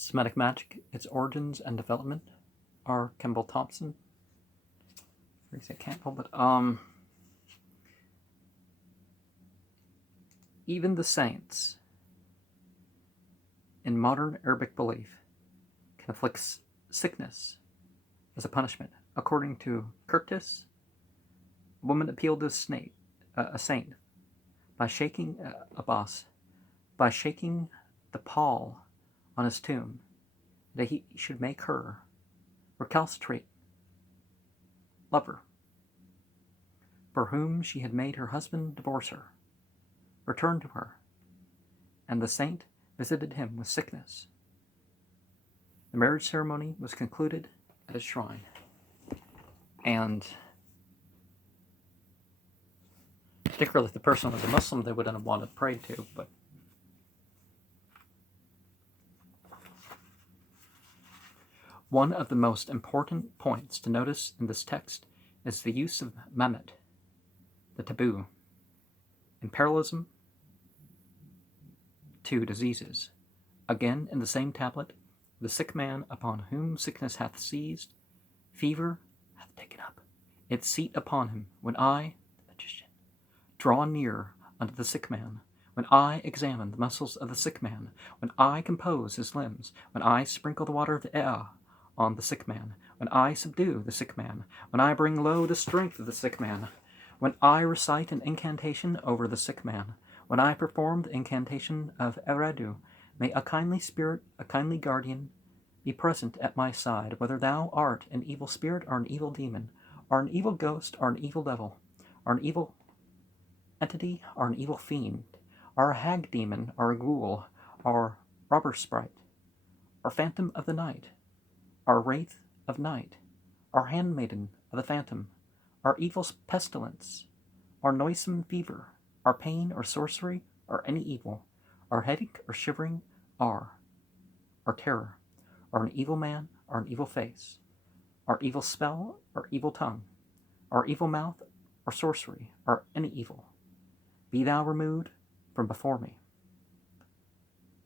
Semitic magic, its origins and development are Campbell Thompson. I say Campbell, but even the saints in modern Arabic belief can inflict sickness as a punishment. According to Curtis, a woman appealed to a saint by shaking by shaking the pall on his tomb, that he should make her recalcitrant lover, for whom she had made her husband divorce her, return to her, and the saint visited him with sickness. The marriage ceremony was concluded at his shrine, and particularly if the person was a Muslim, they wouldn't have wanted to pray to, but one of the most important points to notice in this text is the use of Mehmet, the Tabu, in parallelism to diseases. Again, in the same tablet, the sick man upon whom sickness hath seized, fever hath taken up its seat upon him. When I, the magician, draw near unto the sick man, when I examine the muscles of the sick man, when I compose his limbs, when I sprinkle the water of the Ea on the sick man, when I subdue the sick man, when I bring low the strength of the sick man, when I recite an incantation over the sick man, when I perform the incantation of Eredu, may a kindly spirit, a kindly guardian, be present at my side, whether thou art an evil spirit or an evil demon, or an evil ghost or an evil devil, or an evil entity or an evil fiend, or a hag demon or a ghoul, or robber sprite, or phantom of the night, or wraith of night, or handmaiden of the phantom, or evil pestilence, or noisome fever, or pain, or sorcery, or any evil, or headache, or shivering, or terror, or an evil man, or an evil face, or evil spell, or evil tongue, or evil mouth, or sorcery, or any evil, be thou removed from before me.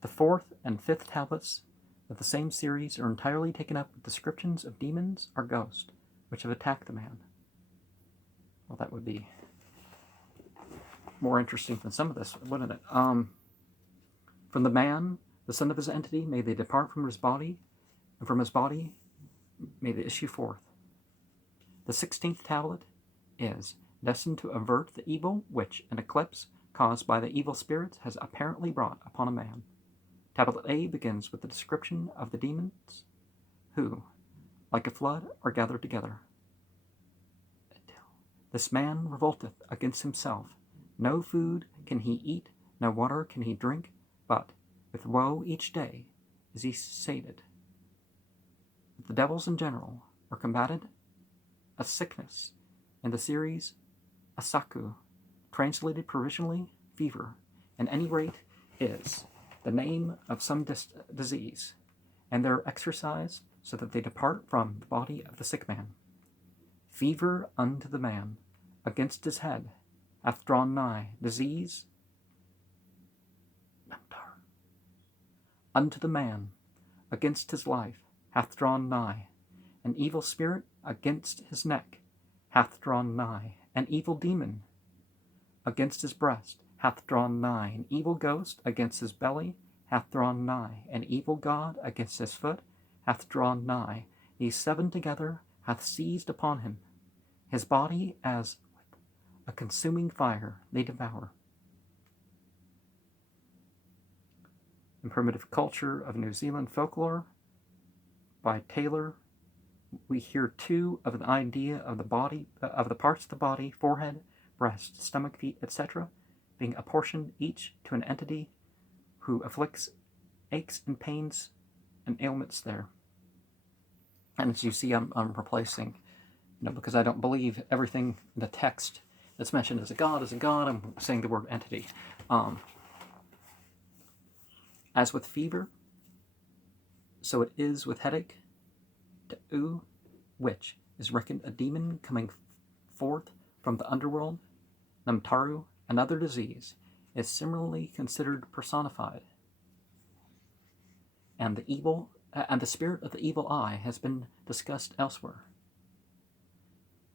The fourth and fifth tablets of the same series are entirely taken up with descriptions of demons or ghosts which have attacked the man. Well, that would be more interesting than some of this, wouldn't it? From the man, the son of his entity, may they depart from his body, and from his body may they issue forth. The 16th tablet is destined to avert the evil which an eclipse caused by the evil spirits has apparently brought upon a man. Tablet A begins with the description of the demons who, like a flood, are gathered together. This man revolteth against himself. No food can he eat, no water can he drink, but with woe each day is he sated. The devils in general are combated as sickness in the series Asaku, translated provisionally fever, and any rate is the name of some disease, and they're exorcised so that they depart from the body of the sick man. Fever unto the man against his head hath drawn nigh, disease unto the man against his life hath drawn nigh, an evil spirit against his neck hath drawn nigh, an evil demon against his breast hath drawn nigh, an evil ghost against his belly hath drawn nigh, an evil god against his foot hath drawn nigh. These seven together hath seized upon him. His body as a consuming fire they devour. In Primitive Culture of New Zealand Folklore by Taylor, we hear too of an idea of the body, of the parts of the body, forehead, breast, stomach, feet, etc., being apportioned each to an entity who afflicts aches and pains and ailments there. And as you see, I'm replacing, because I don't believe everything in the text that's mentioned as a god is a god, I'm saying the word entity. As with fever, so it is with headache, Tabu, which is reckoned a demon coming forth from the underworld, Namtaru, another disease, is similarly considered personified and the spirit of the evil eye has been discussed elsewhere.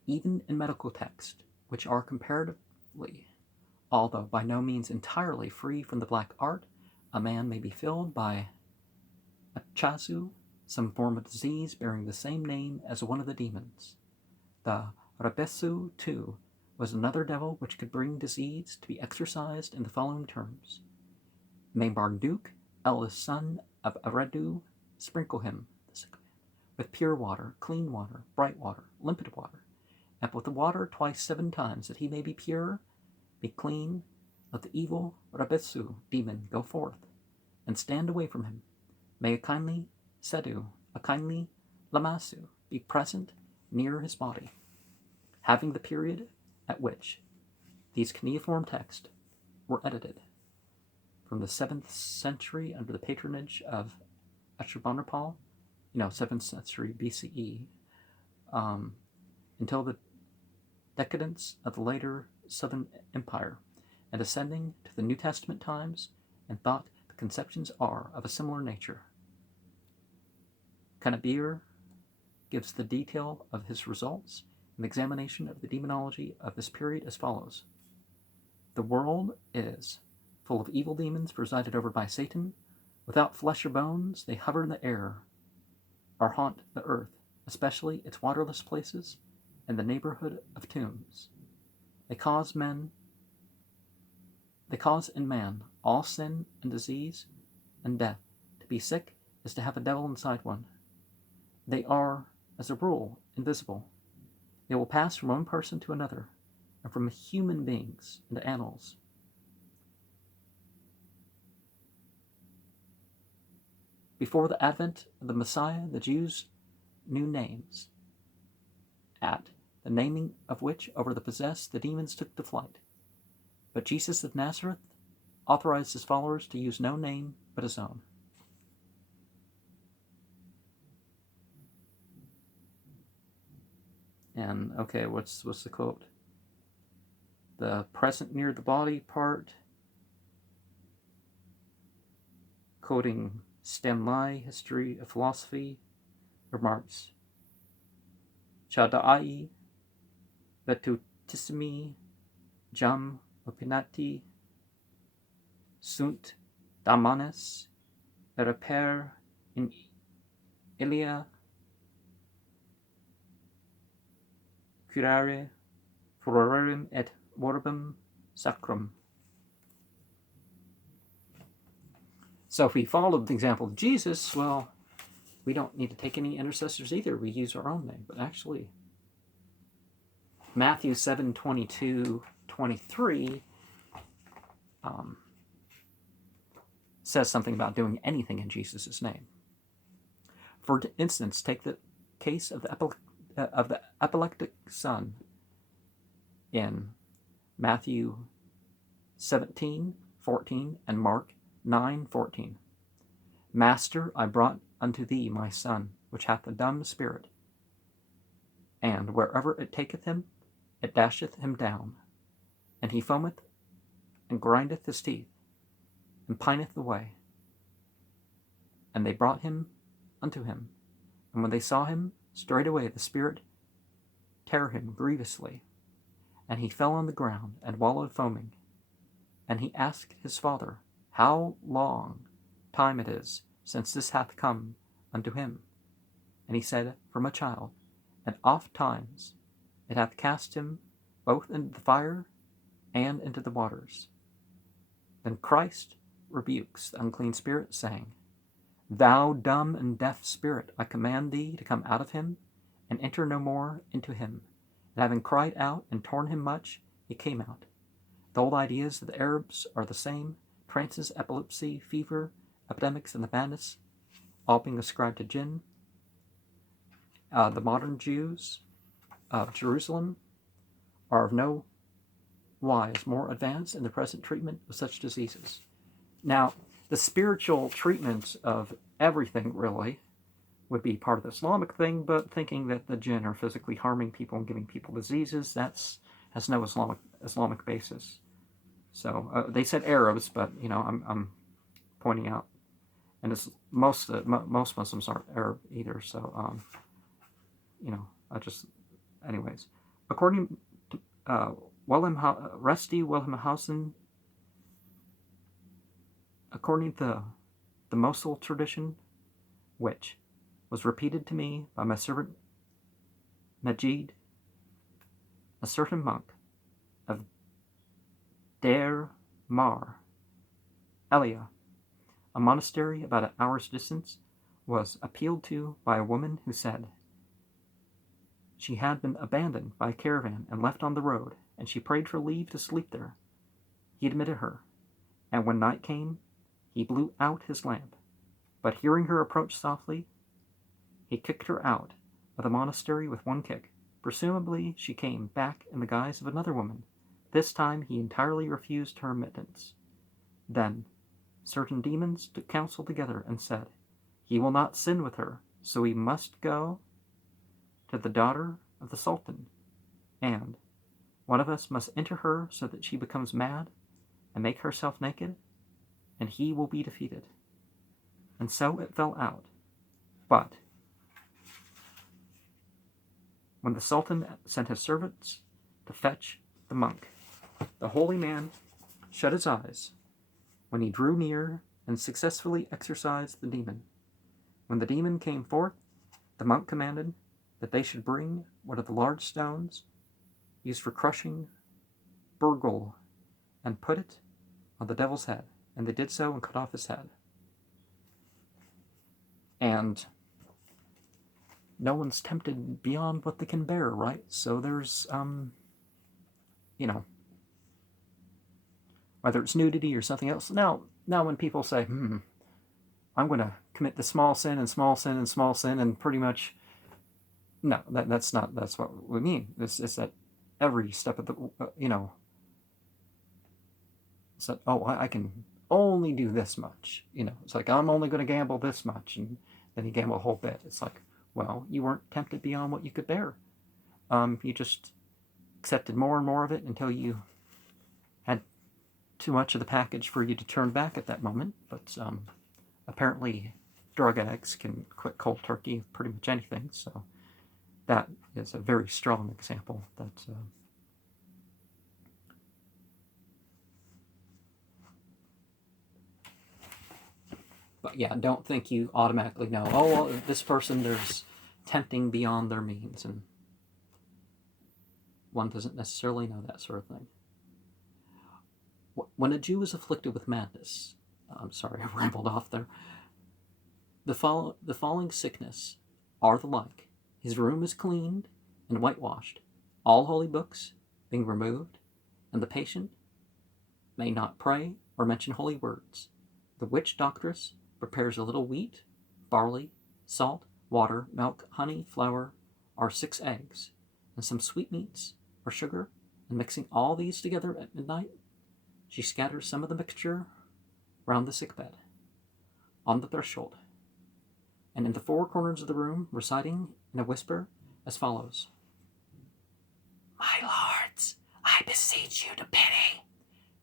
Even in medical texts, which are comparatively, although by no means entirely free from the black art, a man may be filled by a chazu, some form of disease bearing the same name as one of the demons. The Rabesu, too, was another devil which could bring disease to be exorcised in the following terms. May Marduk, eldest son of Aredu, sprinkle him, the sick man, with pure water, clean water, bright water, limpid water, and with the water twice 7 times, that he may be pure, be clean. Let the evil Rabesu demon go forth, and stand away from him. May a kindly Sedu, a kindly Lamasu, be present near his body. Having the period at which these cuneiform texts were edited, from the 7th century under the patronage of Ashurbanipal, 7th century BCE, until the decadence of the later Southern Empire, and ascending to the New Testament times, and thought the conceptions are of a similar nature. Kanabir gives the detail of his results in the examination of the demonology of this period as follows. The world is full of evil demons presided over by Satan. Without flesh or bones, they hover in the air or haunt the earth, especially its waterless places and the neighborhood of tombs. They cause in man all sin and disease and death. To be sick is to have a devil inside one. They are, as a rule, invisible. They will pass from one person to another, and from human beings into animals. Before the advent of the Messiah, the Jews knew names, at the naming of which over the possessed the demons took to flight. But Jesus of Nazareth authorized his followers to use no name but his own. And okay, what's the quote? The present near the body part, quoting Stanley, History of Philosophy, remarks, Chadai vetutissimi jam opinati sunt damanes reper in ilia curare furorem et morbum sacrum. So if we followed the example of Jesus, well, we don't need to take any intercessors either. We use our own name. But actually, Matthew 7:22-23 says something about doing anything in Jesus' name. For instance, take the case of the epileptic son in Matthew 17:14 and Mark 9:14. Master, I brought unto thee my son, which hath a dumb spirit, and wherever it taketh him, it dasheth him down, and he foameth and grindeth his teeth, and pineth away. And they brought him unto him, and when they saw him, straightway the spirit tear him grievously, and he fell on the ground and wallowed foaming. And he asked his father, how long time it is since this hath come unto him? And he said, from a child, and oft times it hath cast him both into the fire and into the waters. Then Christ rebukes the unclean spirit, saying, Thou dumb and deaf spirit, I command thee to come out of him, and enter no more into him. And having cried out and torn him much, he came out. The old ideas of the Arabs are the same: trances, epilepsy, fever, epidemics, and the madness, all being ascribed to jinn. The modern Jews of Jerusalem are of no wise more advanced in the present treatment of such diseases. Now, the spiritual treatment of everything really would be part of the Islamic thing, but thinking that the jinn are physically harming people and giving people diseases, has no Islamic basis. So they said Arabs, but I'm pointing out and it's most Muslims aren't Arab either. So anyways, according to Rusty Wilhelmhausen, according to the Mosul tradition, which was repeated to me by my servant Majid, a certain monk of Deir Mar Elia, a monastery about an hour's distance, was appealed to by a woman who said she had been abandoned by a caravan and left on the road, and she prayed for leave to sleep there. He admitted her, and when night came, he blew out his lamp. But hearing her approach softly, he kicked her out of the monastery with one kick. Presumably, she came back in the guise of another woman. This time, he entirely refused her admittance. Then, certain demons took counsel together and said, he will not sin with her, so he must go to the daughter of the Sultan, and one of us must enter her so that she becomes mad and make herself naked, and he will be defeated. And so it fell out. But when the Sultan sent his servants to fetch the monk, the holy man shut his eyes when he drew near and successfully exorcised the demon. When the demon came forth, the monk commanded that they should bring one of the large stones used for crushing burgle and put it on the devil's head. And they did so and cut off his head. And no one's tempted beyond what they can bear, right? So there's, whether it's nudity or something else. Now when people say, I'm going to commit the small sin and small sin and small sin, and pretty much, no, that's what we mean. It's that every step of the, it's that, I can only do this much. It's like, I'm only going to gamble this much, and then you gamble a whole bit. It's like, well, you weren't tempted beyond what you could bear. You just accepted more and more of it until you had too much of the package for you to turn back at that moment. But apparently drug addicts can quit cold turkey with pretty much anything, so that is a very strong example that but yeah, don't think you automatically know, well, this person, there's tempting beyond their means, and one doesn't necessarily know that sort of thing. When a Jew is afflicted with madness, I'm sorry, I rambled off there, the following sickness are the like. His room is cleaned and whitewashed, all holy books being removed, and the patient may not pray or mention holy words. The witch doctress prepares a little wheat, barley, salt, water, milk, honey, flour, or 6 eggs, and some sweetmeats or sugar, and mixing all these together at midnight, she scatters some of the mixture round the sick bed, on the threshold, and in the 4 corners of the room, reciting in a whisper as follows: My lords, I beseech you to pity,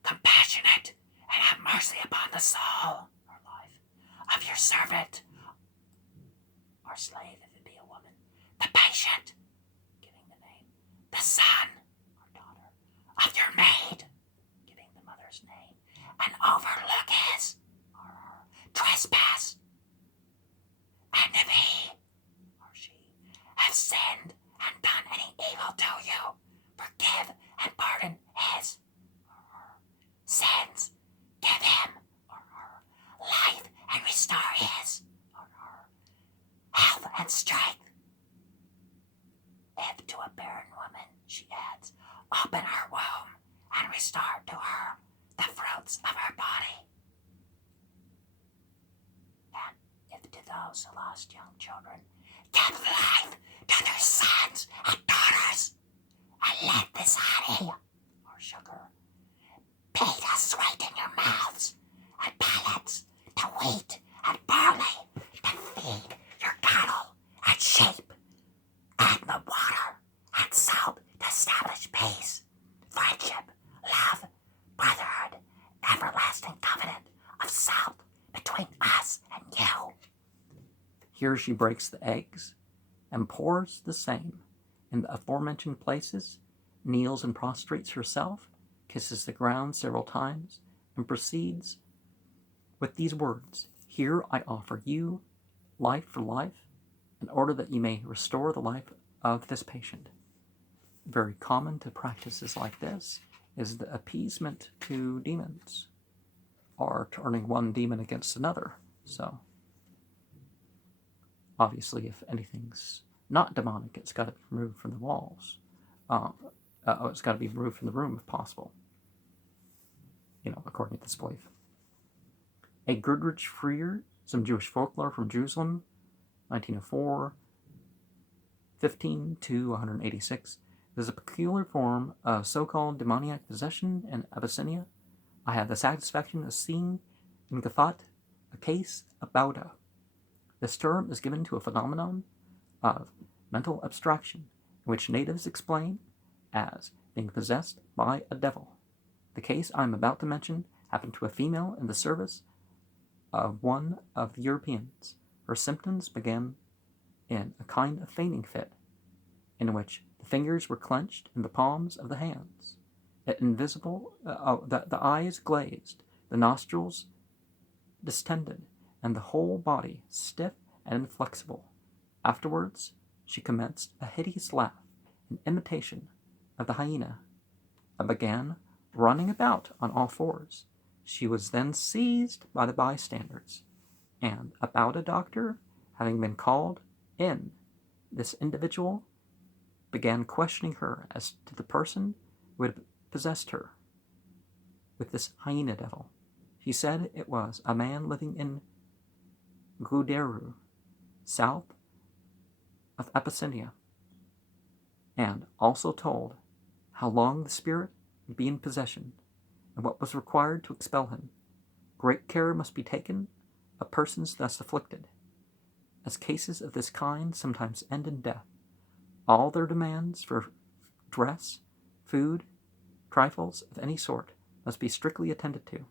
compassionate, and have mercy upon the soul or life of your servant or slave, if it be a woman, the patient, giving the name, the son or daughter of your maid, giving the mother's name, and overlook his or her trespass. And if he or she have sinned and done any evil to you, forgive and pardon his or her sins. Give him or her life and restore his or her health and strength. If to a barren woman, she adds, open her womb and restore to her the fruits of her body. And if to those who lost young children, give life to their sons and daughters, and let this honey or sugar be the sweet in your mouths and palates, to wheat and barley, to feed your cattle and sheep, and the water and salt to establish peace, friendship, love, brotherhood, everlasting covenant of salt between us and Here she breaks the eggs and pours the same in the aforementioned places, kneels and prostrates herself, kisses the ground several times, and proceeds with these words: "Here I offer you life for life, in order that you may restore the life of this patient." Very common to practices like this is the appeasement to demons, or turning one demon against another. So, obviously, if anything's not demonic, it's got to be removed from the walls. It's got to be removed from the room if possible, according to this belief. A Goodrich Freer, some Jewish folklore from Jerusalem, 1904, 15 to 186. There's a peculiar form of so-called demoniac possession in Abyssinia. I had the satisfaction of seeing in Gafat a case of Bauda. This term is given to a phenomenon of mental abstraction, in which natives explain as being possessed by a devil. The case I am about to mention happened to a female in the service of one of the Europeans. Her symptoms began in a kind of fainting fit, in which the fingers were clenched in the palms of the hands, the eyes glazed, the nostrils distended, and the whole body stiff and inflexible. Afterwards, she commenced a hideous laugh in imitation of the hyena, and began running about on all fours. She was then seized by the bystanders, and about a doctor having been called in, this individual began questioning her as to the person who had possessed her with this hyena devil. She said it was a man living in Guderu, south of Abyssinia, and also told how long the spirit would be in possession and what was required to expel him. Great care must be taken of persons thus afflicted, as cases of this kind sometimes end in death. All their demands for dress, food, trifles of any sort must be strictly attended to.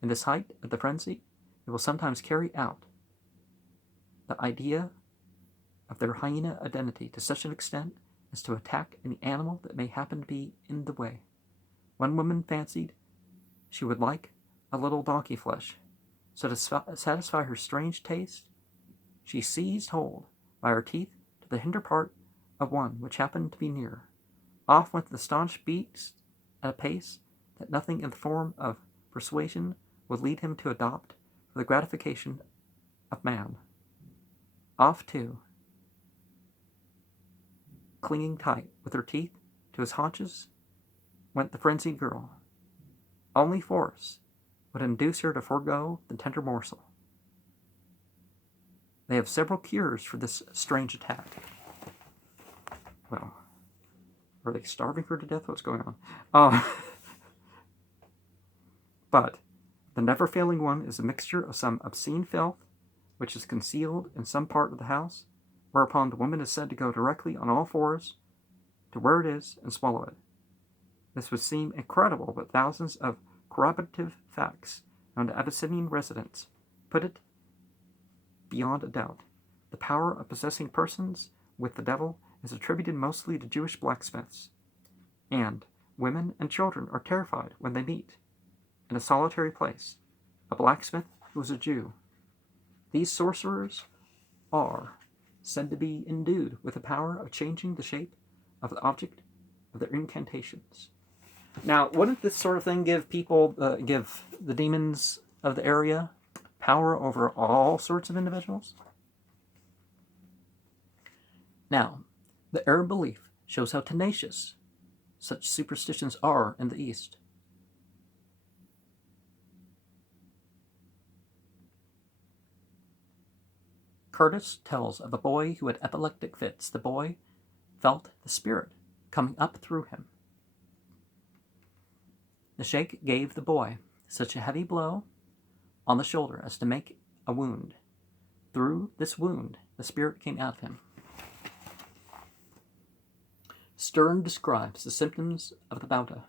In this height of the frenzy, they will sometimes carry out the idea of their hyena identity to such an extent as to attack any animal that may happen to be in the way. One woman fancied she would like a little donkey flesh, so to satisfy her strange taste, she seized hold by her teeth to the hinder part of one which happened to be near. Off went the staunch beast at a pace that nothing in the form of persuasion would lead him to adopt for the gratification of man. Off, too, clinging tight with her teeth to his haunches, went the frenzied girl. Only force would induce her to forego the tender morsel. They have several cures for this strange attack. Well, are they starving her to death? What's going on? But the never-failing one is a mixture of some obscene filth, which is concealed in some part of the house, whereupon the woman is said to go directly on all fours to where it is and swallow it. This would seem incredible, but thousands of corroborative facts known to Abyssinian residents put it beyond a doubt. The power of possessing persons with the devil is attributed mostly to Jewish blacksmiths, and women and children are terrified when they meet, in a solitary place, a blacksmith who is a Jew. These sorcerers are said to be endued with the power of changing the shape of the object of their incantations. Now, wouldn't this sort of thing give the demons of the area power over all sorts of individuals? Now, the Arab belief shows how tenacious such superstitions are in the East. Curtis tells of a boy who had epileptic fits. The boy felt the spirit coming up through him. The sheikh gave the boy such a heavy blow on the shoulder as to make a wound. Through this wound, the spirit came out of him. Stern describes the symptoms of the Bauta.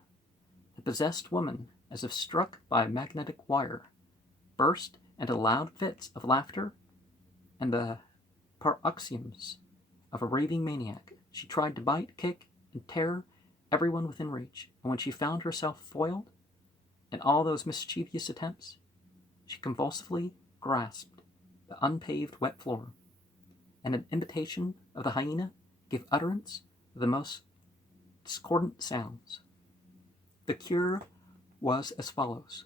The possessed woman, as if struck by a magnetic wire, burst into loud fits of laughter and the paroxysms of a raving maniac. She tried to bite, kick, and tear everyone within reach, and when she found herself foiled in all those mischievous attempts, she convulsively grasped the unpaved wet floor, and an imitation of the hyena gave utterance to the most discordant sounds. The cure was as follows.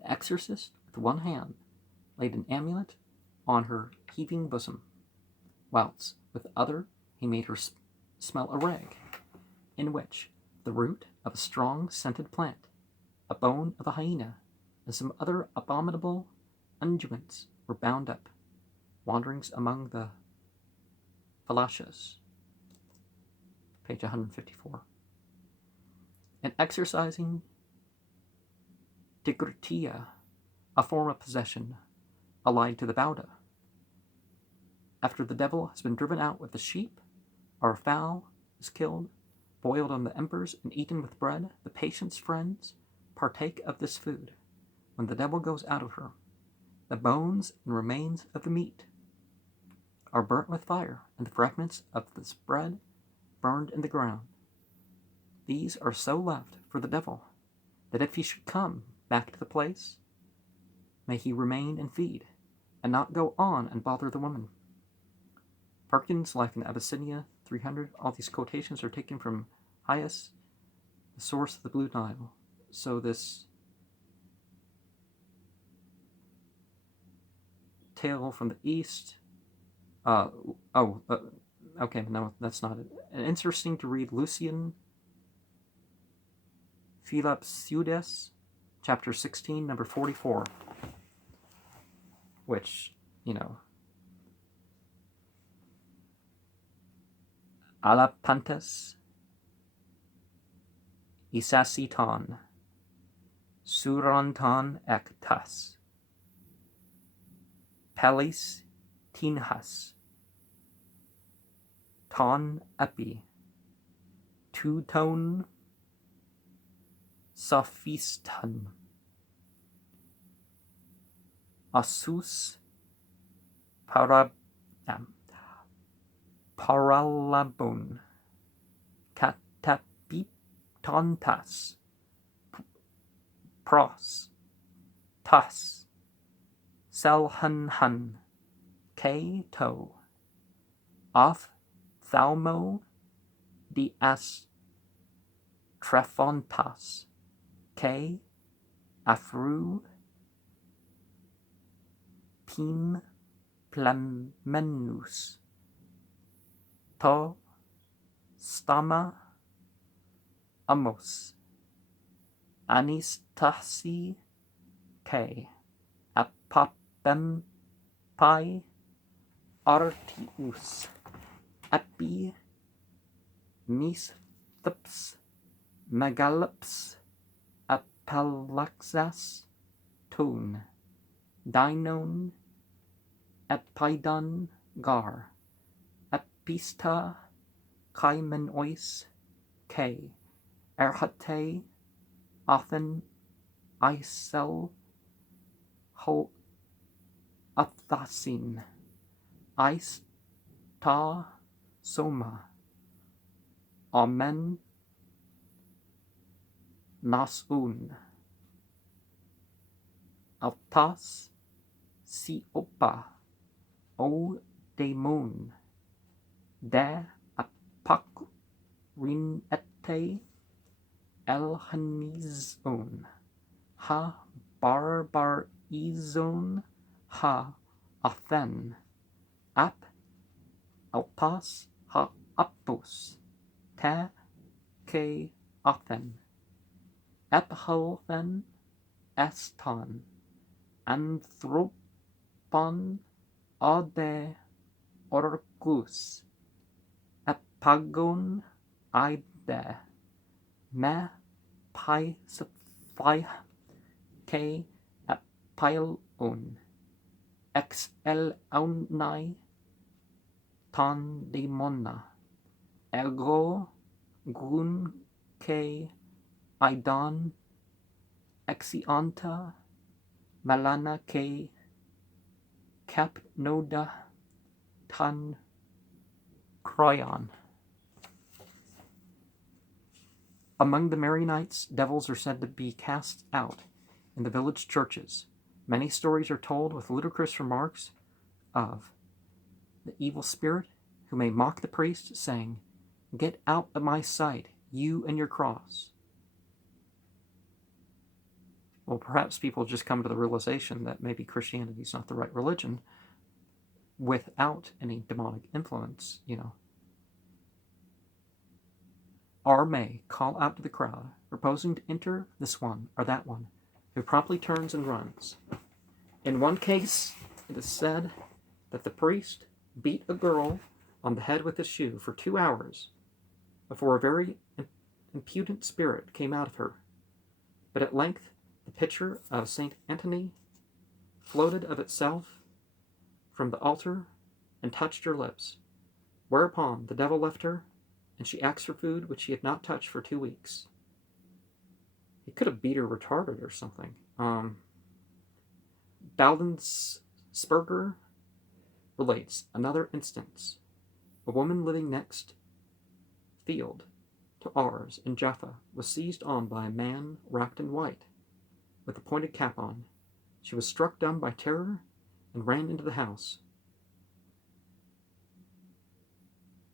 The exorcist, with one hand, laid an amulet on her heaving bosom, whilst with the other he made her smell a rag, in which the root of a strong scented plant, a bone of a hyena, and some other abominable unguents were bound up. Wanderings among the Falashas, page 154. And exercising Tigritia, a form of possession allied to the Bauda. After the devil has been driven out with the sheep, or a fowl is killed, boiled on the embers, and eaten with bread, the patient's friends partake of this food. When the devil goes out of her, the bones and remains of the meat are burnt with fire, and the fragments of this bread burned in the ground. These are so left for the devil, that if he should come back to the place, may he remain and feed, and not go on and bother the woman. Parkin's Life in Abyssinia, 300. All these quotations are taken from Hyas, the source of the Blue Nile. So this tale from the east. Okay, no, that's not it. And interesting to read Lucian Philipseudes, chapter 16, number 44, which, Alapantes Isasiton Suranton ektas Pelis tinhas ton epi tuton sophiston asus paralabon katapitontas pros tas selhanhan k to off thalmo di as trefontas k afru pim plamenus to stama amos anistasi k apapem pi artius epi misthips megalops apalaxas ton dinon epidon gar epista kaimenois k erhate often isel ho athasin is ta soma amen nasun altas si opa o demon de apak rin ete elhanizon ha barbarizon ha athen ap alpas ha apos te ke athen ephalthen eston anthropon ode orcus epagon ide me pi supply ke epilon ex el aunai ton demona ego gun ke idon exianta malana ke cap noda ton cryon. Among the merry nights, devils are said to be cast out in the village churches. Many stories are told with ludicrous remarks of the evil spirit who may mock the priest, saying, "Get out of my sight, you and your cross." Well, perhaps people just come to the realization that maybe Christianity is not the right religion without any demonic influence, Or may call out to the crowd, proposing to enter this one or that one, who promptly turns and runs. In one case, it is said that the priest beat a girl on the head with his shoe for 2 hours before a very impudent spirit came out of her. But at length the picture of St. Anthony floated of itself from the altar and touched her lips, whereupon the devil left her, and she asked for food which she had not touched for 2 weeks. He could have beat her retarded or something. Baldensperger relates another instance. A woman living next field to ours in Jaffa was seized on by a man wrapped in white, with a pointed cap on. She was struck dumb by terror and ran into the house,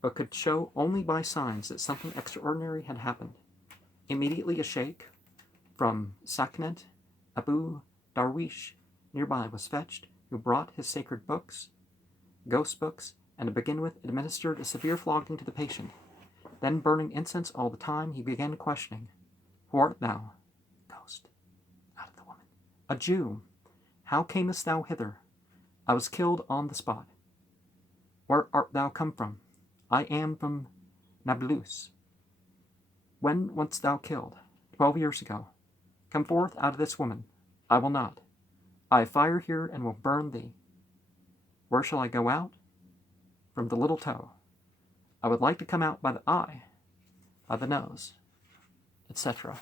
but could show only by signs that something extraordinary had happened. Immediately a sheikh from Saknet, Abu Darwish, nearby was fetched, who brought his sacred books, ghost books, and to begin with administered a severe flogging to the patient. Then, burning incense all the time, he began questioning, "Who art thou?" Ghost. Out of the woman. "A Jew. How camest thou hither?" "I was killed on the spot." "Where art thou come from?" "I am from Nablus." "When wast thou killed?" 12 years ago. "Come forth out of this woman." "I will not." "I have fire here and will burn thee." "Where shall I go out?" "From the little toe." "I would like to come out by the eye, by the nose," etc.